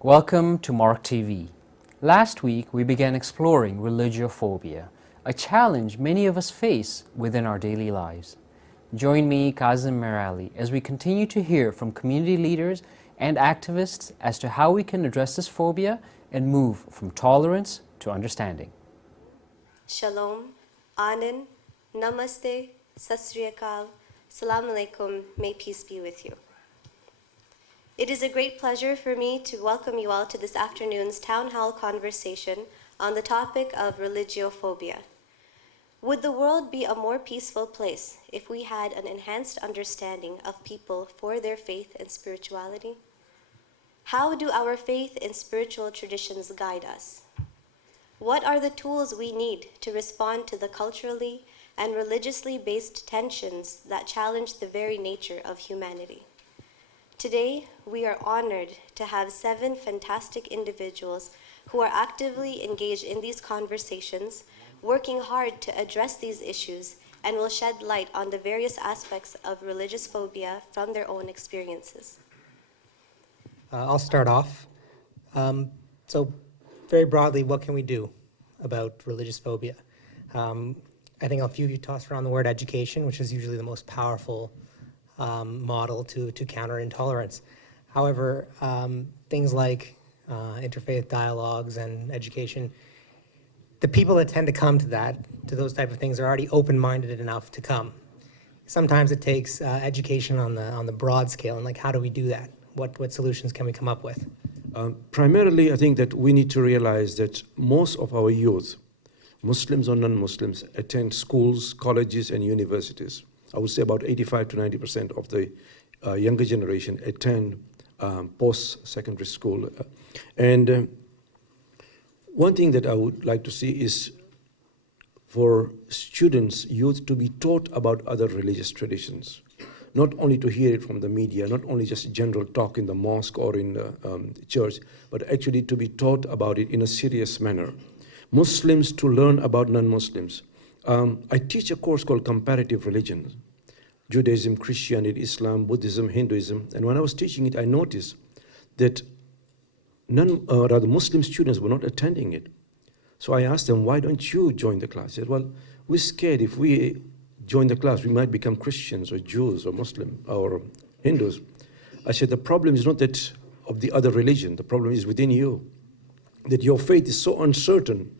Welcome to MARC TV. Last week, we began exploring religiophobia, a challenge many of us face within our daily lives. Join me, Kazim Merali, as we continue to hear from community leaders and activists as to how we can address this phobia and move from tolerance to understanding. Shalom, Anand, Namaste, Sat Sri Akal, Salam Alaikum, may peace be with you. It is a great pleasure for me to welcome you all to this afternoon's town hall conversation on the topic of religiophobia. Would the world be a more peaceful place if we had an enhanced understanding of people for their faith and spirituality? How do our faith and spiritual traditions guide us? What are the tools we need to respond to the culturally and religiously based tensions that challenge the very nature of humanity? Today, we are honored to have 7 fantastic individuals who are actively engaged in these conversations, working hard to address these issues, and will shed light on the various aspects of religious phobia from their own experiences. I'll start off. So very broadly, what can we do about religious phobia? I think a few of you tossed around the word education, which is usually the most powerful model to counter intolerance. However, things like interfaith dialogues and education, the people that tend to come to those type of things are already open-minded enough to come. Sometimes it takes education on the broad scale, and like, how do we do that? What solutions can we come up with? Primarily, I think that we need to realize that most of our youth, Muslims or non-Muslims, attend schools, colleges, and universities. I would say about 85 to 90% of the younger generation attend post-secondary school. And one thing that I would like to see is for students, youth, to be taught about other religious traditions. Not only to hear it from the media, not only just general talk in the mosque or in the church, but actually to be taught about it in a serious manner. Muslims to learn about non-Muslims. I teach a course called Comparative Religion, Judaism, Christianity, Islam, Buddhism, Hinduism. And when I was teaching it, I noticed that Muslim students were not attending it. So I asked them, why don't you join the class? They said, well, we're scared if we join the class, we might become Christians or Jews or Muslim or Hindus. I said, the problem is not that of the other religion. The problem is within you, that your faith is so uncertain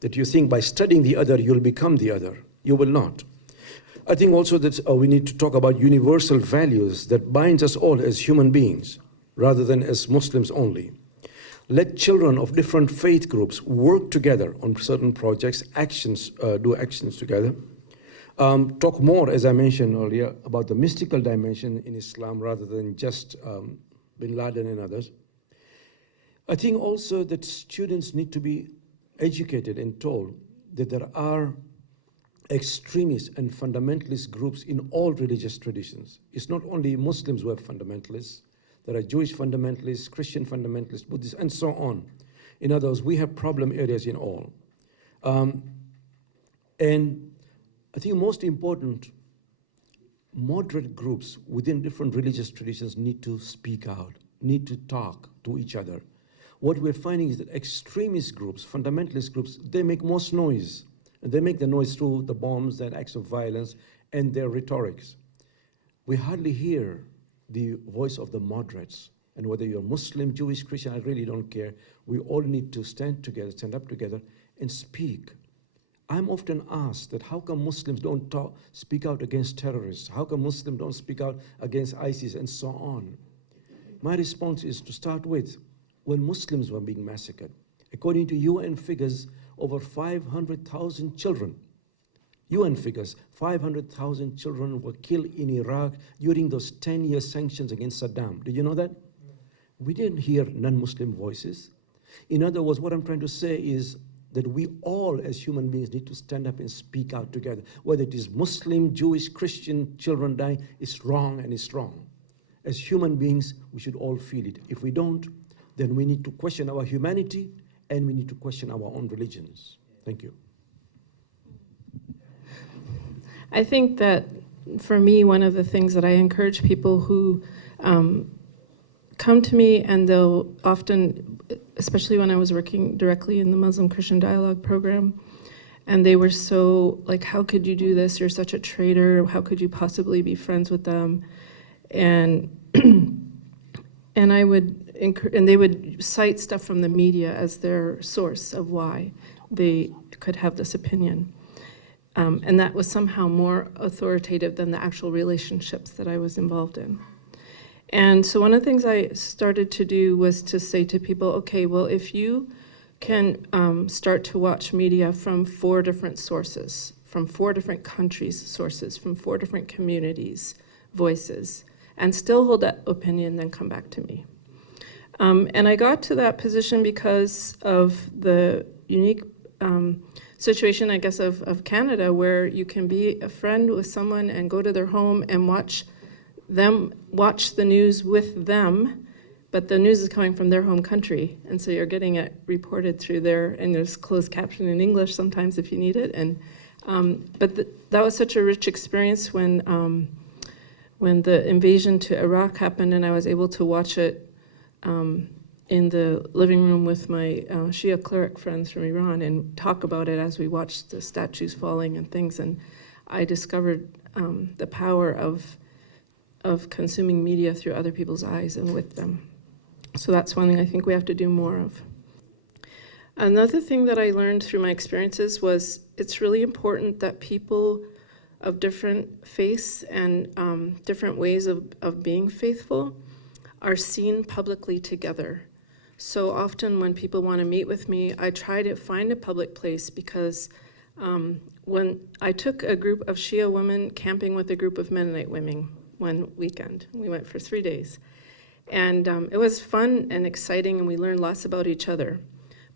that you think by studying the other, you'll become the other. You will not. I think also that we need to talk about universal values that binds us all as human beings, rather than as Muslims only. Let children of different faith groups work together on certain projects, do actions together. Talk more, as I mentioned earlier, about the mystical dimension in Islam rather than just Bin Laden and others. I think also that students need to be educated and told that there are extremist and fundamentalist groups in all religious traditions. It's not only Muslims who are fundamentalists. There are Jewish fundamentalists, Christian fundamentalists, Buddhists, and so on. In other words, we have problem areas in all. And I think most important, moderate groups within different religious traditions need to speak out, need to talk to each other. What we're finding is that extremist groups, fundamentalist groups, they make most noise. And they make the noise through the bombs and acts of violence and their rhetorics. We hardly hear the voice of the moderates. And whether you're Muslim, Jewish, Christian, I really don't care. We all need to stand together, stand up together and speak. I'm often asked that how come Muslims don't speak out against terrorists? How come Muslims don't speak out against ISIS and so on? My response is to start with, when Muslims were being massacred, according to UN figures, over 500,000 children, UN figures, 500,000 children were killed in Iraq during those 10-year sanctions against Saddam. Did you know that? We didn't hear non-Muslim voices. In other words, what I'm trying to say is that we all as human beings need to stand up and speak out together. Whether it is Muslim, Jewish, Christian, children dying, it's wrong and it's wrong. As human beings, we should all feel it. If we don't, then we need to question our humanity and we need to question our own religions. Thank you. I think that for me, one of the things that I encourage people who come to me, and they'll often, especially when I was working directly in the Muslim-Christian Dialogue program, and they were so like, how could you do this? You're such a traitor. How could you possibly be friends with them? And and they would cite stuff from the media as their source of why they could have this opinion. And that was somehow more authoritative than the actual relationships that I was involved in. And so one of the things I started to do was to say to people, okay, well, if you can start to watch media from 4 different sources, from 4 different countries' sources, from 4 different communities' voices, and still hold that opinion, then come back to me. And I got to that position because of the unique situation, I guess, of Canada, where you can be a friend with someone and go to their home and watch the news with them, but the news is coming from their home country, and so you're getting it reported through there, and there's closed caption in English sometimes if you need it. And that was such a rich experience when the invasion to Iraq happened, and I was able to watch it in the living room with my Shia cleric friends from Iran and talk about it as we watched the statues falling and things. And I discovered the power of consuming media through other people's eyes and with them. So that's one thing I think we have to do more of. Another thing that I learned through my experiences was it's really important that people of different faiths and different ways of being faithful are seen publicly together. So often when people want to meet with me, I try to find a public place, because when I took a group of Shia women camping with a group of Mennonite women one weekend, we went for 3 days. And it was fun and exciting, and we learned lots about each other.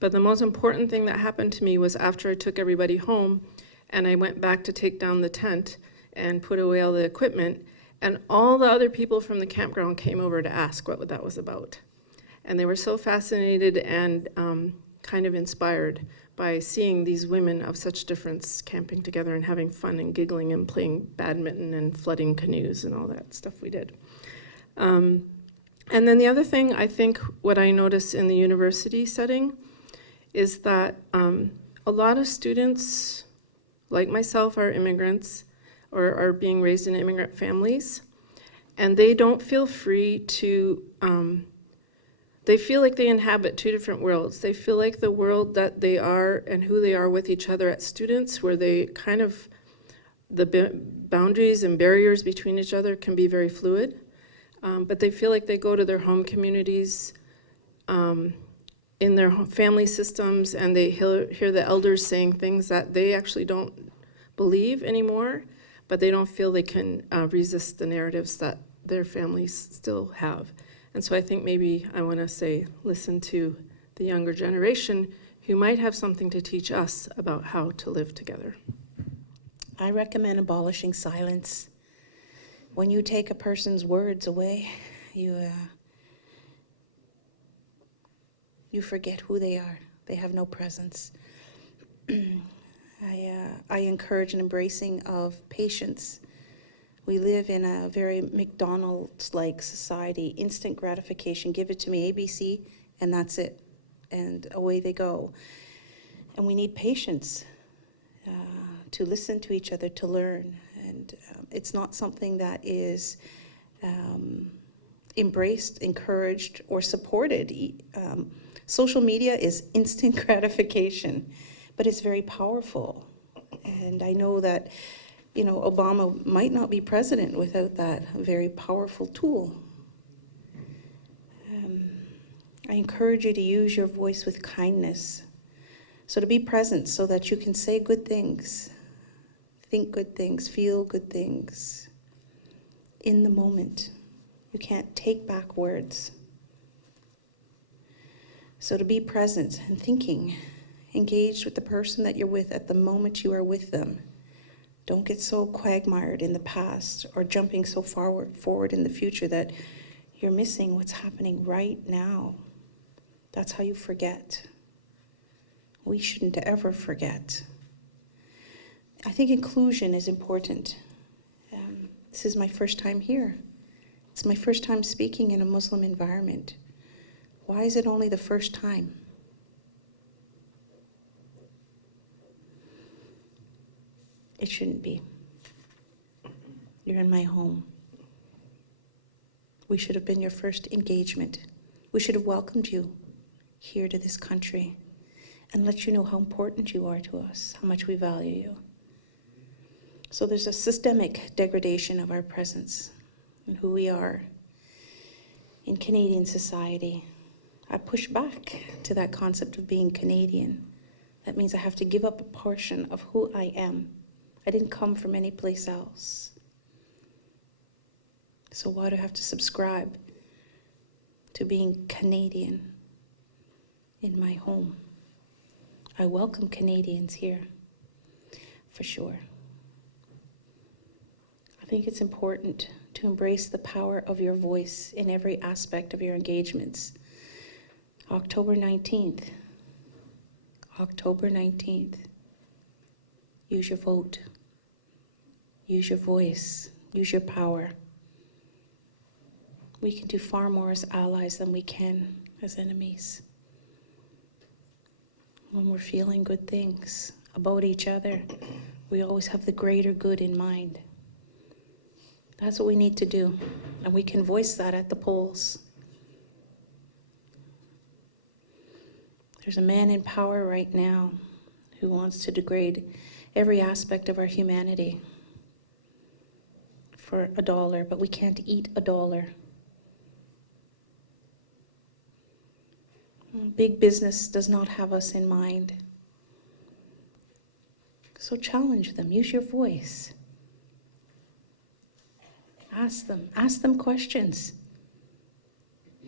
But the most important thing that happened to me was after I took everybody home, and I went back to take down the tent and put away all the equipment, and all the other people from the campground came over to ask what that was about. And they were so fascinated and kind of inspired by seeing these women of such difference camping together and having fun and giggling and playing badminton and flooding canoes and all that stuff we did. And then the other thing, I think what I notice in the university setting is that a lot of students, like myself, are immigrants or are being raised in immigrant families, and they don't feel free to, they feel like they inhabit 2 different worlds. They feel like the world that they are and who they are with each other as students, where they kind of, the boundaries and barriers between each other can be very fluid, but they feel like they go to their home communities in their family systems, and they hear the elders saying things that they actually don't believe anymore, but they don't feel they can resist the narratives that their families still have. And so I think maybe I want to say, listen to the younger generation who might have something to teach us about how to live together. I recommend abolishing silence. When you take a person's words away, you forget who they are. They have no presence. I encourage an embracing of patience. We live in a very McDonald's-like society, instant gratification, give it to me, ABC, and that's it, and away they go. And we need patience to listen to each other, to learn, and it's not something that is embraced, encouraged, or supported. Social media is instant gratification, but it's very powerful. And I know that, Obama might not be president without that very powerful tool. I encourage you to use your voice with kindness. So to be present so that you can say good things, think good things, feel good things in the moment. You can't take back words. So to be present and thinking, engaged with the person that you're with at the moment you are with them. Don't get so quagmired in the past or jumping so forward in the future that you're missing what's happening right now. That's how you forget. We shouldn't ever forget. I I think inclusion is important. This is my first time here. It's my first time speaking in a Muslim environment. Why is it only the first time? It shouldn't be. You're in my home. We should have been your first engagement. We should have welcomed you here to this country and let you know how important you are to us, how much we value you. So there's a systemic degradation of our presence and who we are in Canadian society. I push back to that concept of being Canadian. That means I have to give up a portion of who I am. I didn't come from any place else. So why do I have to subscribe to being Canadian in my home? I welcome Canadians here, for sure. I think it's important to embrace the power of your voice in every aspect of your engagements. October 19th. October 19th. Use your vote. Use your voice. Use your power. We can do far more as allies than we can as enemies. When we're feeling good things about each other, we always have the greater good in mind. That's what we need to do, and we can voice that at the polls. There's a man in power right now who wants to degrade every aspect of our humanity for $1, but we can't eat $1. Big business does not have us in mind. So challenge them, use your voice. Ask them questions.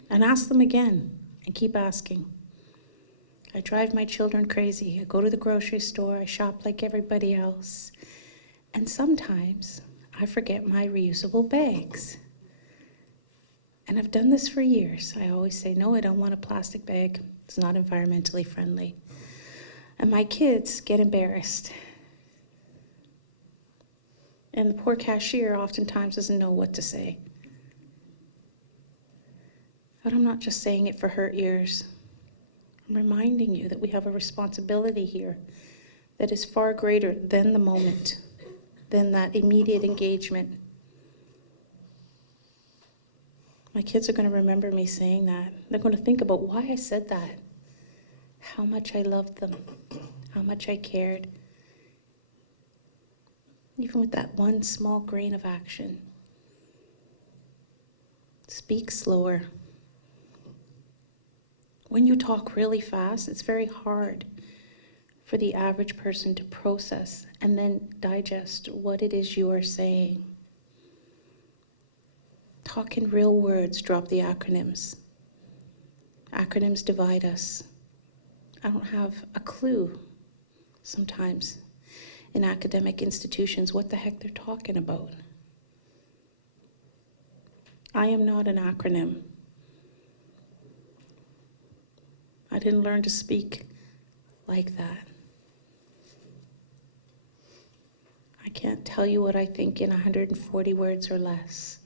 And ask them again, and keep asking. I drive my children crazy. I go to the grocery store, I shop like everybody else. And sometimes I forget my reusable bags. And I've done this for years. I always say, no, I don't want a plastic bag. It's not environmentally friendly. And my kids get embarrassed. And the poor cashier oftentimes doesn't know what to say. But I'm not just saying it for her ears. I'm reminding you that we have a responsibility here that is far greater than the moment, than that immediate engagement. My kids are going to remember me saying that. They're going to think about why I said that, how much I loved them, how much I cared. Even with that one small grain of action. Speak slower. When you talk really fast, it's very hard for the average person to process and then digest what it is you are saying. Talk in real words, drop the acronyms. Acronyms divide us. I don't have a clue sometimes in academic institutions what the heck they're talking about. I am not an acronym. I didn't learn to speak like that. I can't tell you what I think in 140 words or less.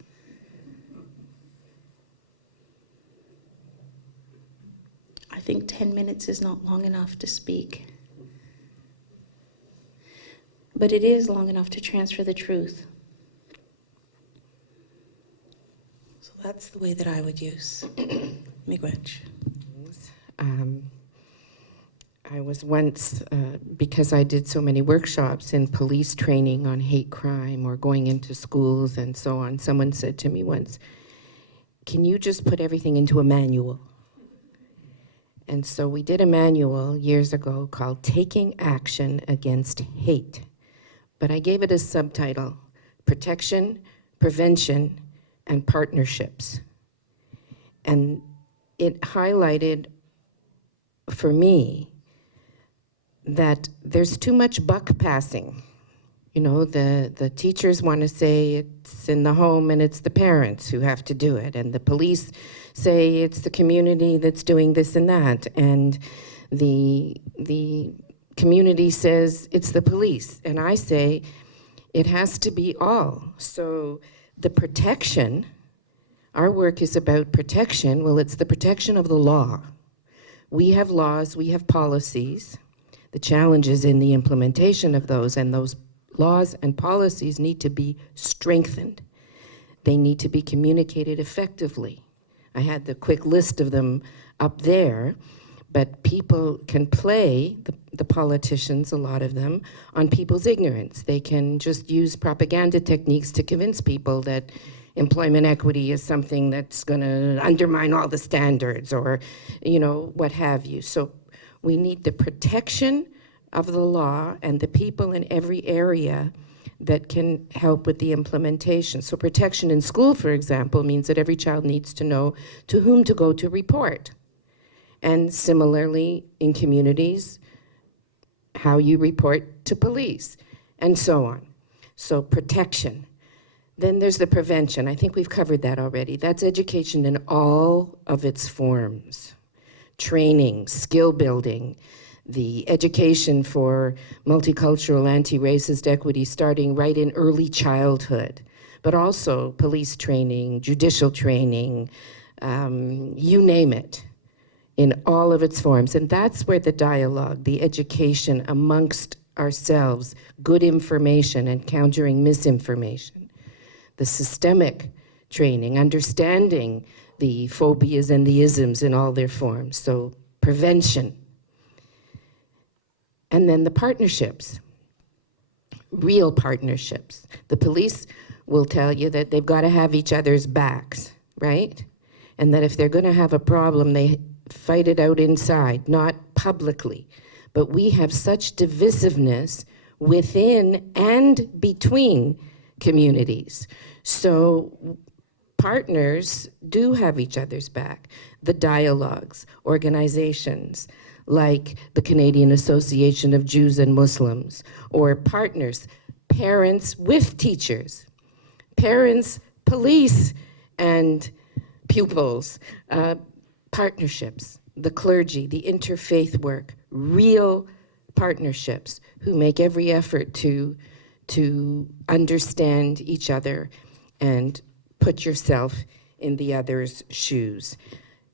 I think 10 minutes is not long enough to speak. But it is long enough to transfer the truth. So that's the way that I would use. Miigwech. I was once, because I did so many workshops in police training on hate crime or going into schools and so on, someone said to me once, can you just put everything into a manual? And so we did a manual years ago called Taking Action Against Hate. But I gave it a subtitle, Protection, Prevention, and Partnerships. And it highlighted for me that there's too much buck passing. You know, the teachers want to say it's in the home and it's the parents who have to do it, and the police say it's the community that's doing this and that, and the community says it's the police, and I say it has to be all. So the protection, our work is about protection. Well, it's the protection of the law. We have laws, we have policies. The challenge is in the implementation of those, and those laws and policies need to be strengthened. They need to be communicated effectively. I had the quick list of them up there, but people can play, the politicians, a lot of them, on people's ignorance. They can just use propaganda techniques to convince people that employment equity is something that's going to undermine all the standards, or, you know, what have you. So we need the protection of the law and the people in every area that can help with the implementation. So protection in school, for example, means that every child needs to know to whom to go to report. And similarly, in communities, how you report to police, and so on. So protection. Then there's the prevention. I think we've covered that already. That's education in all of its forms. Training, skill building, the education for multicultural, anti-racist equity starting right in early childhood, but also police training, judicial training, you name it, in all of its forms. And that's where the dialogue, the education amongst ourselves, good information and countering misinformation, the systemic training, understanding the phobias and the isms in all their forms. So prevention. And then the partnerships, real partnerships. The police will tell you that they've got to have each other's backs, right? And that if they're going to have a problem, they fight it out inside, not publicly. But we have such divisiveness within and between communities. So partners do have each other's back. The dialogues, organizations like the Canadian Association of Jews and Muslims, or partners, parents with teachers, parents, police, and pupils, partnerships, the clergy, the interfaith work, real partnerships who make every effort to understand each other and put yourself in the other's shoes.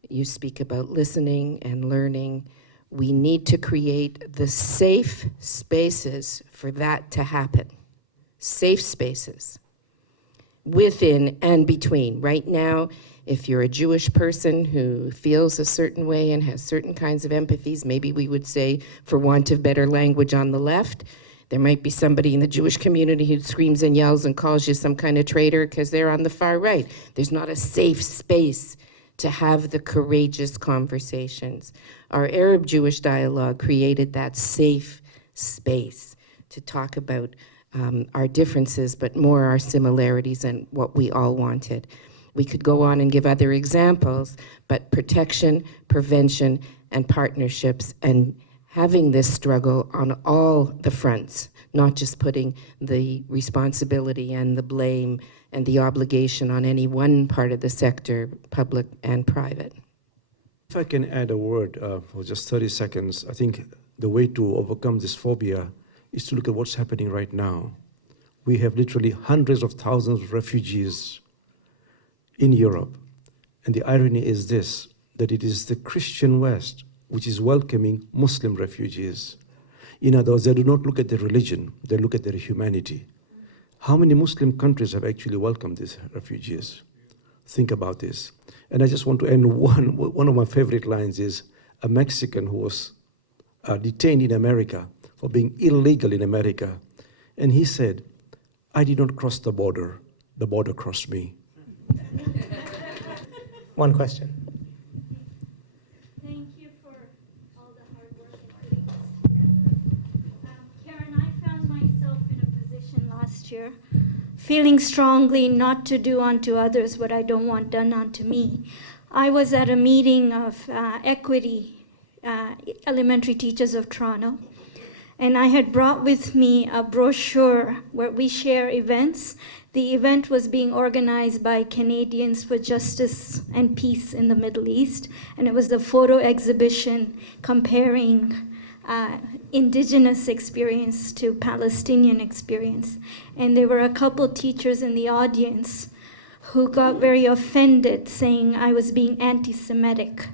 You speak about listening and learning. We need to create the safe spaces for that to happen. Safe spaces within and between. Right now, if you're a Jewish person who feels a certain way and has certain kinds of empathies, maybe we would say, for want of better language, on the left, there might be somebody in the Jewish community who screams and yells and calls you some kind of traitor because they're on the far right. There's not a safe space to have the courageous conversations. Our Arab-Jewish dialogue created that safe space to talk about our differences, but more our similarities and what we all wanted. We could go on and give other examples, but protection, prevention, and partnerships, and having this struggle on all the fronts, not just putting the responsibility and the blame and the obligation on any one part of the sector, public and private. If I can add a word for just 30 seconds, I think the way to overcome this phobia is to look at what's happening right now. We have literally hundreds of thousands of refugees in Europe. And the irony is this, that it is the Christian West which is welcoming Muslim refugees. In other words, they do not look at their religion, they look at their humanity. How many Muslim countries have actually welcomed these refugees? Think about this. And I just want to end one of my favorite lines is a Mexican who was detained in America for being illegal in America. And he said, "I did not cross the border crossed me." One question. Thank you for all the hard work in putting this together. Karen, I found myself in a position last year, feeling strongly not to do unto others what I don't want done unto me. I was at a meeting of Equity Elementary Teachers of Toronto, and I had brought with me a brochure where we share events. The event was being organized by Canadians for Justice and Peace in the Middle East, and it was the photo exhibition comparing indigenous experience to Palestinian experience. And there were a couple teachers in the audience who got very offended, saying I was being anti-Semitic.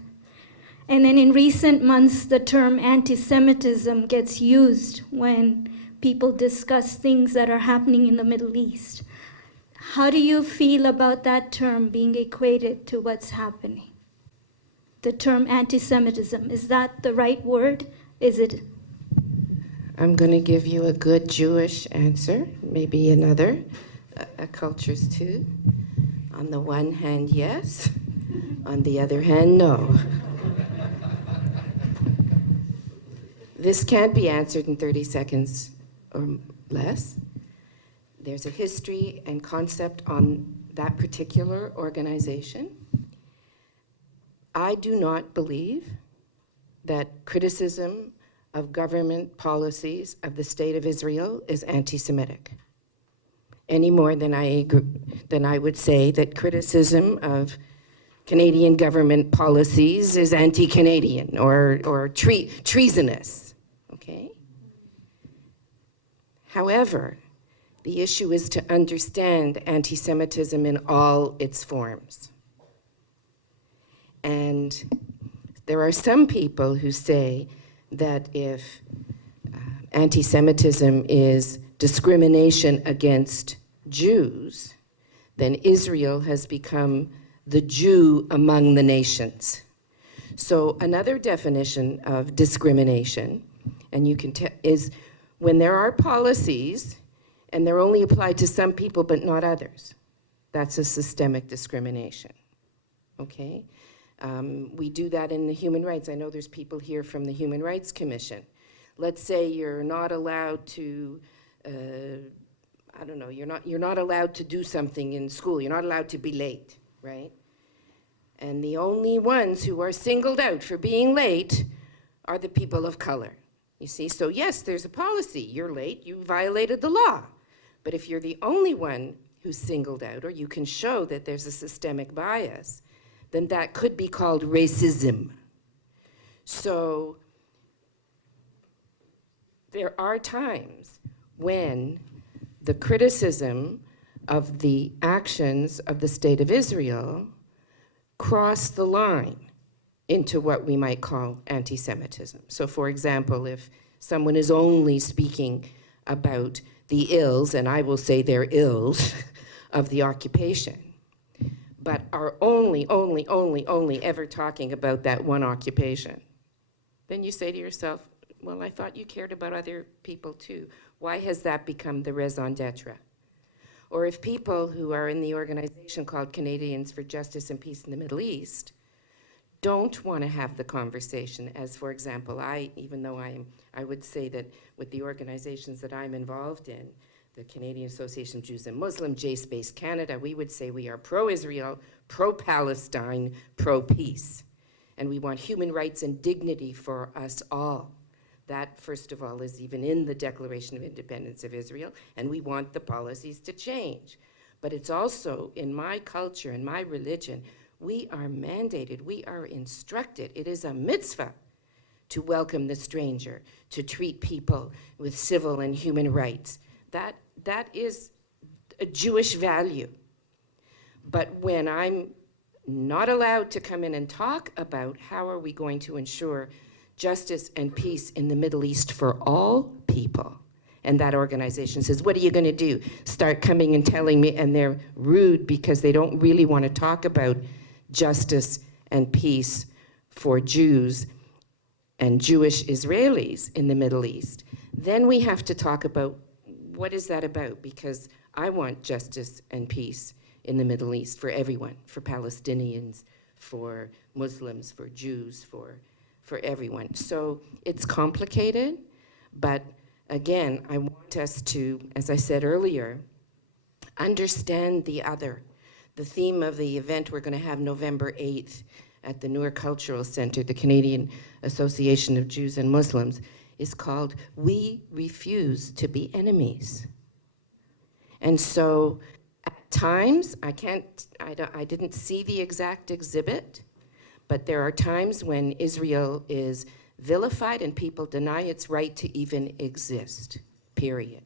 And then in recent months, the term anti-Semitism gets used when people discuss things that are happening in the Middle East. How do you feel about that term being equated to what's happening? The term anti-Semitism, is that the right word? Is it? I'm going to give you a good Jewish answer, maybe another, cultures too. On the one hand, yes. On the other hand, no. This can't be answered in 30 seconds or less. There's a history and concept on that particular organization. I do not believe that criticism of government policies of the State of Israel is anti-Semitic, any more than I would say that criticism of Canadian government policies is anti-Canadian or treasonous, okay? However, the issue is to understand anti-Semitism in all its forms. And there are some people who say that if anti-Semitism is discrimination against Jews, then Israel has become the Jew among the nations. So another definition of discrimination, and you can tell, is when there are policies and they're only applied to some people but not others. That's a systemic discrimination, okay? We do that in the human rights. I know there's people here from the Human Rights Commission. Let's say you're not allowed to, I don't know, you're not allowed to do something in school. You're not allowed to be late, right? And the only ones who are singled out for being late are the people of color. You see, so yes, there's a policy. You're late, you violated the law. But if you're the only one who's singled out, or you can show that there's a systemic bias, then that could be called racism. So there are times when the criticism of the actions of the State of Israel cross the line into what we might call anti-Semitism. So for example, if someone is only speaking about the ills, and I will say they're ills, of the occupation, but are only ever talking about that one occupation, then you say to yourself, well, I thought you cared about other people too. Why has that become the raison d'etre? Or if people who are in the organization called Canadians for Justice and Peace in the Middle East don't want to have the conversation, as for example, even though I would say that with the organizations that I'm involved in, the Canadian Association of Jews and Muslims, J-Space Canada, we would say we are pro-Israel, pro-Palestine, pro-peace. And we want human rights and dignity for us all. That, first of all, is even in the Declaration of Independence of Israel, and we want the policies to change. But it's also, in my culture, in my religion, we are mandated, we are instructed, it is a mitzvah to welcome the stranger, to treat people with civil and human rights. That is a Jewish value. But when I'm not allowed to come in and talk about how are we going to ensure justice and peace in the Middle East for all people, and that organization says, what are you going to do? Start coming and telling me, and they're rude because they don't really want to talk about justice and peace for Jews and Jewish Israelis in the Middle East. Then we have to talk about what is that about, because I want justice and peace in the Middle East for everyone, for Palestinians, for Muslims, for Jews, for everyone. So it's complicated, but again, I want us to, as I said earlier, understand the other. The theme of the event we're going to have November 8th at the Noor Cultural Center, the Canadian Association of Jews and Muslims, is called We Refuse to Be Enemies. And so at times, I didn't see the exact exhibit, but there are times when Israel is vilified and people deny its right to even exist, period.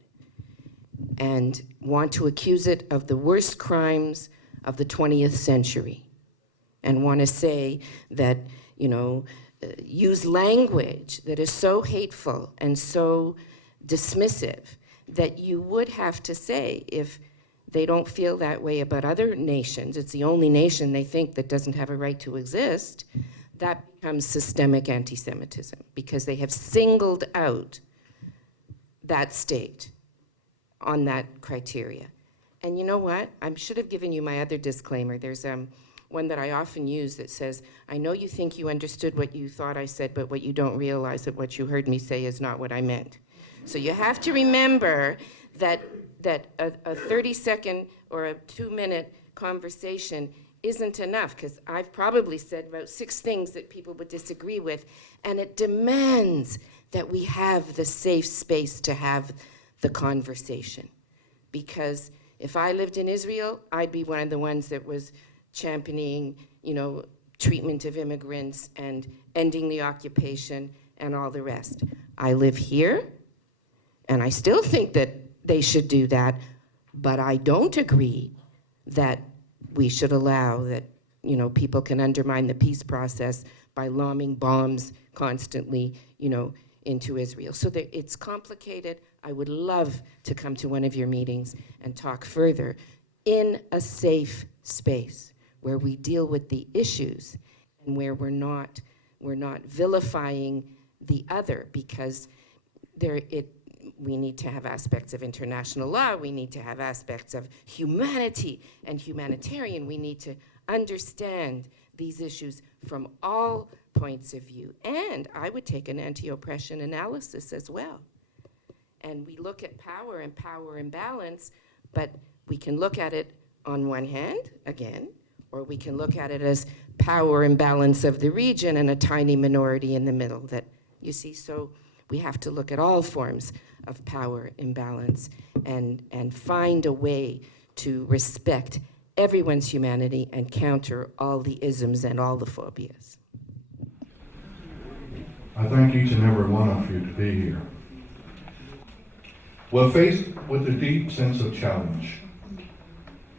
And want to accuse it of the worst crimes of the 20th century. And want to say that, use language that is so hateful and so dismissive that you would have to say, if they don't feel that way about other nations, it's the only nation they think that doesn't have a right to exist, that becomes systemic anti-Semitism, because they have singled out that state on that criteria. And you know what? I should have given you my other disclaimer. There's one that I often use that says, I know you think you understood what you thought I said, but what you don't realize that what you heard me say is not what I meant. So you have to remember that a 30-second or a 2-minute conversation isn't enough, because I've probably said about 6 things that people would disagree with, and it demands that we have the safe space to have the conversation. Because if I lived in Israel, I'd be one of the ones that was championing, treatment of immigrants and ending the occupation and all the rest. I live here, and I still think that they should do that, but I don't agree that we should allow that, people can undermine the peace process by lobbing bombs constantly, into Israel. So it's complicated. I would love to come to one of your meetings and talk further in a safe space where we deal with the issues and where we're not vilifying the other, because we need to have aspects of international law, we need to have aspects of humanity and humanitarian, we need to understand these issues from all points of view. And I would take an anti-oppression analysis as well. And we look at power and power imbalance, but we can look at it on one hand, again, or we can look at it as power imbalance of the region and a tiny minority in the middle that, you see, so we have to look at all forms of power imbalance and find a way to respect everyone's humanity and counter all the isms and all the phobias. I thank each and every one of you to be here. We're faced with a deep sense of challenge.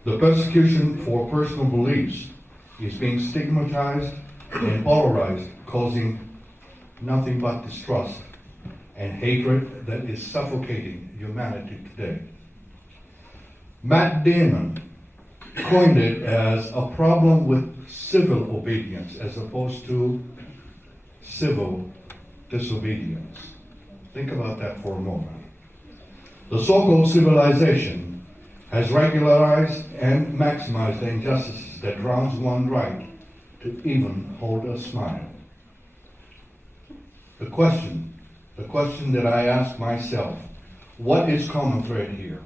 The persecution for personal beliefs is being stigmatized and polarized, causing nothing but distrust and hatred that is suffocating humanity today. Matt Damon coined it as a problem with civil obedience as opposed to civil disobedience. Think about that for a moment. The so-called civilization has regularized and maximized the injustices that drowns one right to even hold a smile. The question that I ask myself, what is common thread here?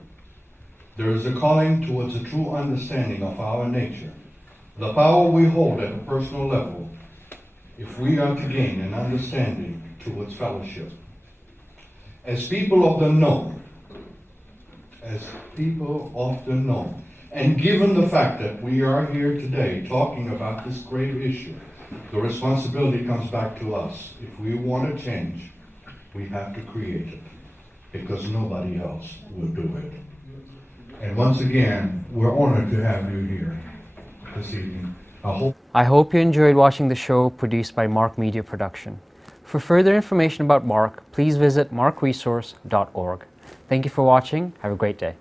There is a calling towards a true understanding of our nature, the power we hold at a personal level, if we are to gain an understanding towards fellowship. As people of the known, and given the fact that we are here today talking about this great issue, the responsibility comes back to us. If we want to change, we have to create it, because nobody else will do it. And once again, we're honored to have you here this evening. I hope you enjoyed watching the show produced by MARC Media Production. For further information about MARC, please visit marcresource.org. Thank you for watching. Have a great day.